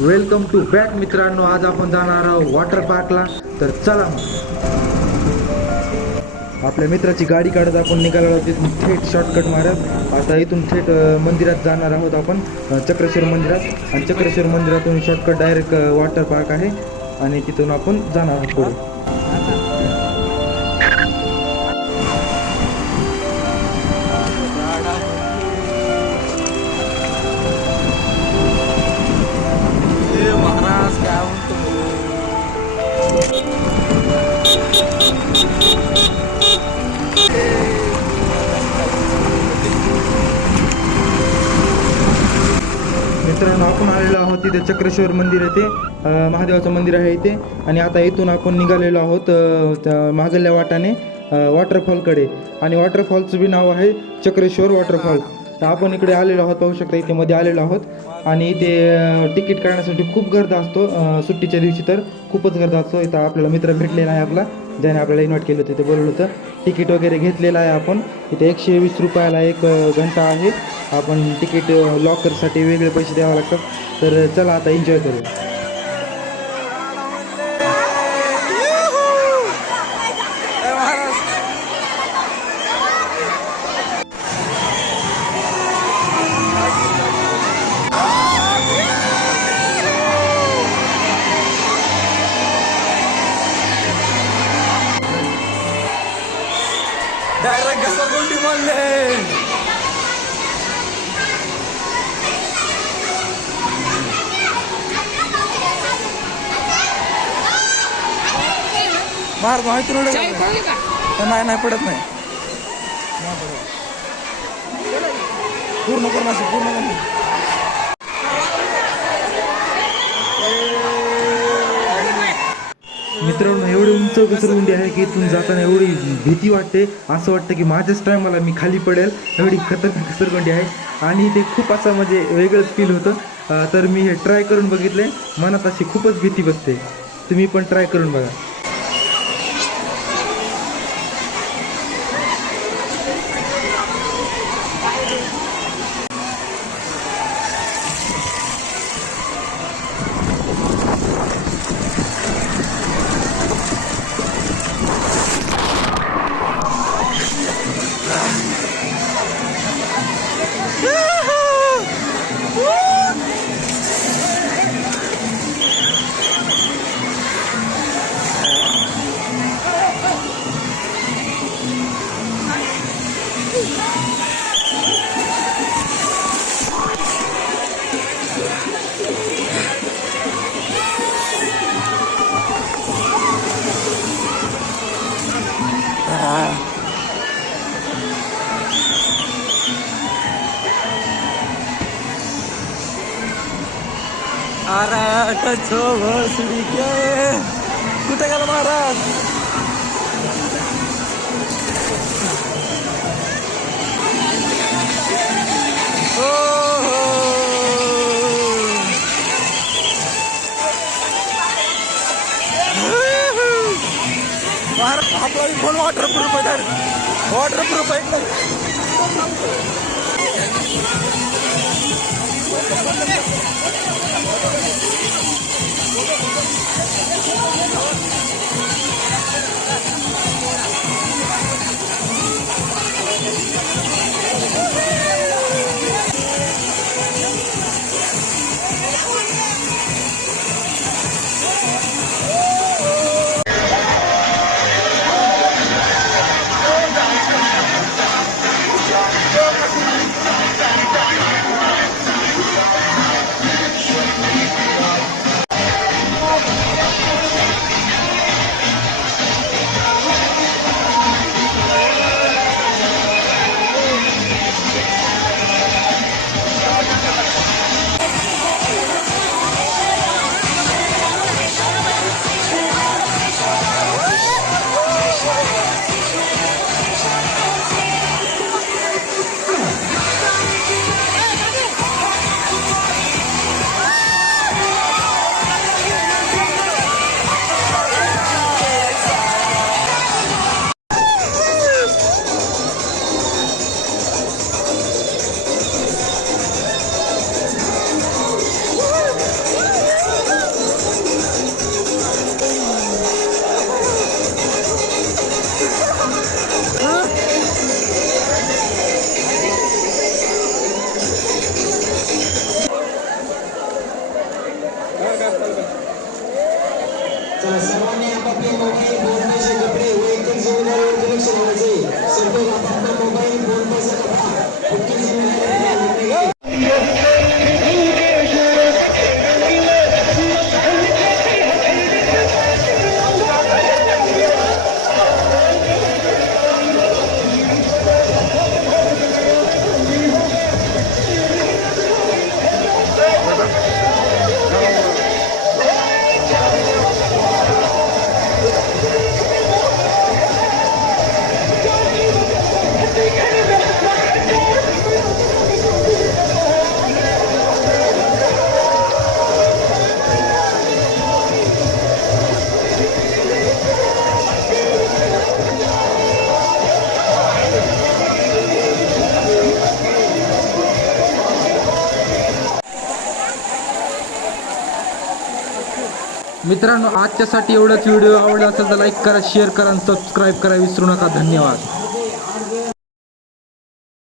Welcome to back मित्रांनो. आज आपण जाणार आहोत वॉटर पार्कला. तर चला मग. आपल्या मित्राची गाडी काढत आपण निघालो आहोत तिथून थेट शॉर्टकट मारत. आता इथून थेट मंदिरात जाणार आहोत आपण, चक्रेश्वर मंदिरात. आणि चक्रेश्वर मंदिरातून शॉर्टकट डायरेक्ट वॉटर पार्क आहे आणि तिथून आपण जाणार आहोत पुढे. महाराज काय म्हणतो. मित्रांनो आपण आलेलो आहोत तिथे चक्रेश्वर मंदिर आहे, ते महादेवाचं मंदिर आहे इथे. आणि आता इथून आपण निघालेलो आहोत मागल्या वाटाने वॉटरफॉलकडे. आणि वॉटरफॉलचं बी नाव आहे चक्रेश्वर वॉटरफॉल. तर आपण इकडे आलेलो आहोत, पाहू शकता इथे मध्ये आलेलो आहोत. आणि इथे तिकीट काढण्यासाठी खूप गर्दी असतो, सुट्टीच्या दिवशी तर खूपच गर्दी असतो. इथं आपल्याला मित्र भेटलेला आहे आपला, ज्याने आपल्याला इन्व्हाइट केलं होतं, ते बोलवलं होतं. तिकीट वगैरे घेतलेलं आहे आपण. इथे 120 रुपयाला 1 घंटा आहे. आपण तिकीट लॉकरसाठी वेगळे पैसे द्यावे लागतात. तर चला आता एन्जॉय करूया. डायरेक्ट घसरगुंडी मारले. मार माहिती नाही पडत नाही. पूर्ण करणार पूर्ण करणार. मित्रांनो एवढी उंच घसरगुंडी आहे की इथून जाताना एवढी भीती वाटते. असं वाटतं की माझ्याच टायमाला मी खाली पडेल, एवढी खतरनाक घसरगुंडी आहे. आणि ते खूप असं म्हणजे वेगळंच फील होतं. तर मी हे ट्राय करून बघितले, मनात अशी खूपच भीती बसते. तुम्ही पण ट्राय करून बघा. कुठे गेला महाराज. आपला फोन वॉटरप्रूफ आहे, वॉटरप्रूफ आहे. चला सर्वांनी आपापले मोबाईल फोन पैसे कपडे वैयक्तिक जिम्मेदारीवरती लक्ष द्यायचे. सर्व आपापला मोबाईल फोन पैसे कपडा वैयक्तिक जिम्मेदारी घ्या. मित्रांनो आजच्यासाठी एवढंच. व्हिडिओ आवडला असेल तर लाईक करा, शेअर करा आणि सबस्क्राईब करा विसरू नका. धन्यवाद.